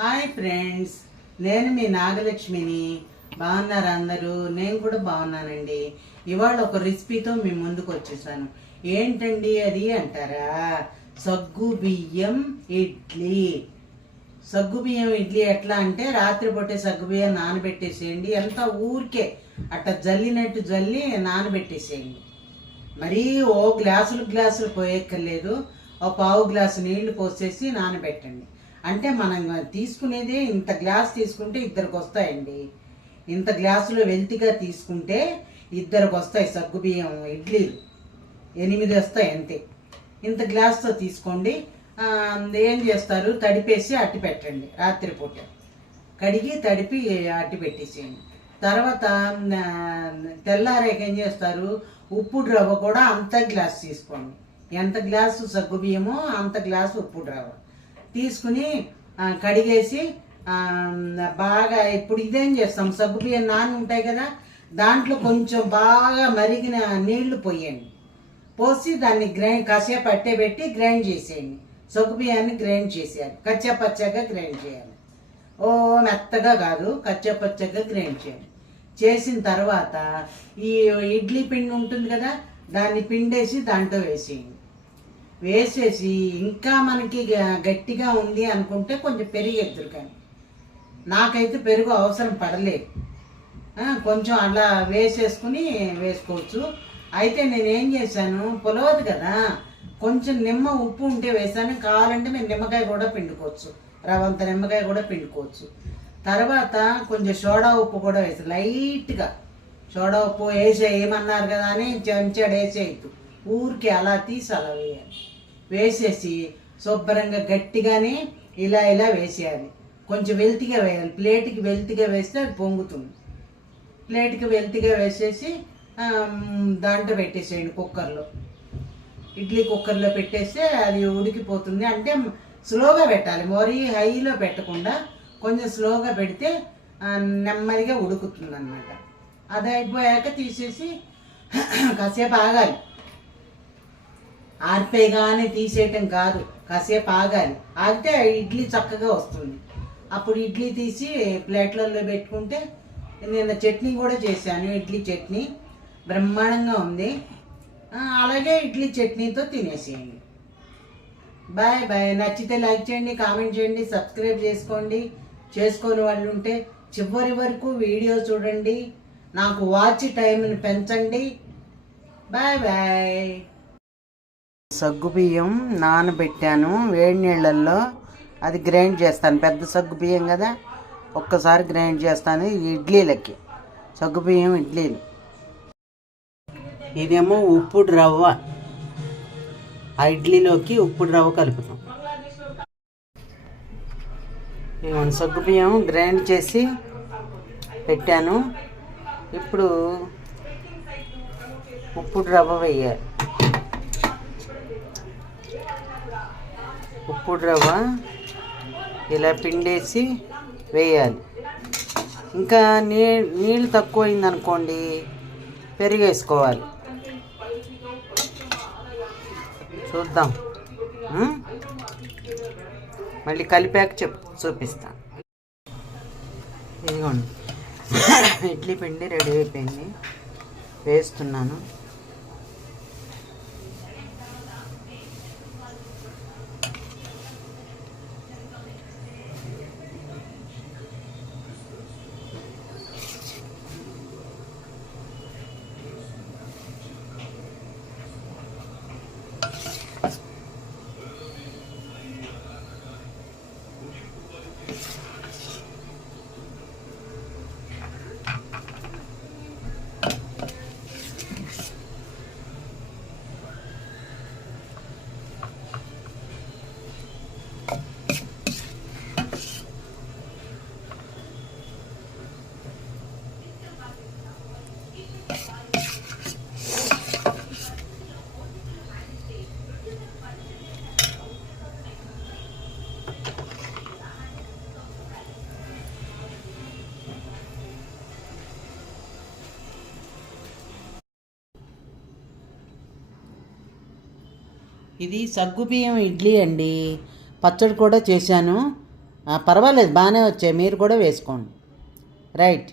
Hi friends, నేను మీ నాగలక్ష్మిని. బాగున్నారా అందరూ? నేను కూడా బాగున్నానండి. ఇవాళ ఒక రెసిపీతో మీ ముందుకు వచ్చేసాను. ఏంటండి అది అంటారా? సగ్గు బియ్యం ఇడ్లీ. సగ్గు బియ్యం ఇడ్లీ ఎట్లా అంటే, రాత్రిపూటే సగ్గు బియ్యం నానబెట్టేసేయండి. ఎంత ఊరికే అట్లా జల్లినట్టు జల్లి నానబెట్టేసేయండి. మరీ ఓ గ్లాసులు పోయక్కర్లేదు. ఓ పావు గ్లాసు నీళ్లు పోసేసి నానబెట్టండి. అంటే మనం తీసుకునేదే ఇంత గ్లాస్ తీసుకుంటే ఇద్దరికి వస్తాయండి. ఇంత గ్లాసులో వెల్తిగా తీసుకుంటే ఇద్దరికి వస్తాయి సగ్గుబియ్యం ఇడ్లీలు. 8 వస్తాయి అంతే. ఇంత గ్లాస్తో తీసుకోండి. ఏం చేస్తారు, తడిపేసి అట్టి పెట్టండి. రాత్రిపూట కడిగి తడిపి అట్టి పెట్టేసేయండి. తర్వాత తెల్లారేక ఏం చేస్తారు, ఉప్పుడు రవ్వ కూడా అంత గ్లాస్ తీసుకోండి. ఎంత గ్లాసు సగ్గుబియ్యమో అంత గ్లాసు ఉప్పుడు రవ్వ తీసుకుని కడిగేసి బాగా, ఇప్పుడు ఇదేం చేస్తాం, సగ్గుబియ్యం నాని ఉంటాయి కదా, దాంట్లో కొంచెం బాగా మరిగిన నీళ్లు పోయండి. పోసి దాన్ని కాసేపు అట్టేపెట్టి గ్రైండ్ చేసేయండి. సగ్గుబియ్యాన్ని గ్రైండ్ చేసేయాలి. కచ్చాపచ్చగా గ్రైండ్ చేయాలి. ఓ మెత్తగా కాదు, కచ్చాపచ్చగా గ్రైండ్ చేయాలి. చేసిన తర్వాత ఈ ఇడ్లీ పిండి ఉంటుంది కదా, దాన్ని పిండేసి దాంట్లో వేసేయండి. వేసేసి ఇంకా మనకి గట్టిగా ఉంది అనుకుంటే కొంచెం పెరుగు ఎత్తురు. కానీ నాకైతే పెరుగు అవసరం పడలేదు. కొంచెం అలా వేసుకోవచ్చు. అయితే నేనేం చేశాను, పులవదు కదా, కొంచెం నిమ్మ ఉప్పు ఉంటే వేసాను. కావాలంటే మీరు నిమ్మకాయ కూడా పిండుకోవచ్చు, రవంత నిమ్మకాయ కూడా పిండుకోవచ్చు. తర్వాత కొంచెం సోడా ఉప్పు కూడా వేసి, లైట్గా సోడా ఉప్పు వేయమన్నారు కదా అని చెంచాడు వేసేయద్దు. ఊరికి అలా తీసి అలా వేయాలి. వేసేసి శుభ్రంగా గట్టిగానే ఇలా వేసేయాలి. కొంచెం వెల్తిగా వేయాలి. ప్లేట్కి వెల్తిగా వేస్తే అది పొంగుతుంది. ప్లేట్కి వెల్తిగా వేసేసి దాంట్లో పెట్టేసేయండి. కుక్కర్లో, ఇడ్లీ కుక్కర్లో పెట్టేస్తే అది ఉడికిపోతుంది. అంటే స్లోగా పెట్టాలి, మరీ హైలో పెట్టకుండా కొంచెం స్లోగా పెడితే నెమ్మదిగా ఉడుకుతుంది అన్నమాట. అది అయిపోయాక తీసేసి కాసేపు ఆగాలి. ఆరిపోయగానే తీసేయటం కాదు, కాసేపు ఆగాలి. ఆగితే ఇడ్లీ చక్కగా వస్తుంది. అప్పుడు ఇడ్లీ తీసి ప్లేట్లలో పెట్టుకుంటే, నేను చట్నీ కూడా చేశాను, ఇడ్లీ చట్నీ బ్రహ్మాండంగా ఉంది. అలాగే ఇడ్లీ చట్నీతో తినేసేయండి. Bye bye. నచ్చితే లైక్ చేయండి, కామెంట్ చేయండి, సబ్స్క్రైబ్ చేసుకోండి. చేసుకోని వాళ్ళు ఉంటే చివరి వరకు వీడియో చూడండి. నాకు వాచ్ టైంని పెంచండి. Bye bye. సగ్గుబియ్యం నానబెట్టాను వేడి నీళ్ళల్లో. అది గ్రైండ్ చేస్తాను. పెద్ద సగ్గుబియ్యం కదా, ఒక్కసారి గ్రైండ్ చేస్తాను. ఇడ్లీలకి సగ్గుబియ్యం ఇడ్లీలు. ఇదేమో ఉప్పుడు రవ్వ. ఆ ఇడ్లీలోకి ఉప్పుడు రవ్వ కలుపుతాం. ఇవన్నీ సగ్గుబియ్యం గ్రైండ్ చేసి పెట్టాను. ఇప్పుడు ఉప్పుడు రవ్వ వేయాలి. ఉప్పుడు రవ్వ ఇలా పిండేసి వేయాలి. ఇంకా నీళ్ళు తక్కువైందనుకోండి, పెరుగు వేసుకోవాలి. చూద్దాం, మళ్ళీ కలిపాక చూపిస్తాను. ఇదిగోండి, ఇడ్లీ పిండి రెడీ అయిపోయింది. వేస్తున్నాను. ఇది సగ్గుబియ్యం ఇడ్లీ అండి. పచ్చడి కూడా చేశాను. పర్వాలేదు బాగానే వచ్చాయి, మీరు కూడా వేసుకోండి. రైట్.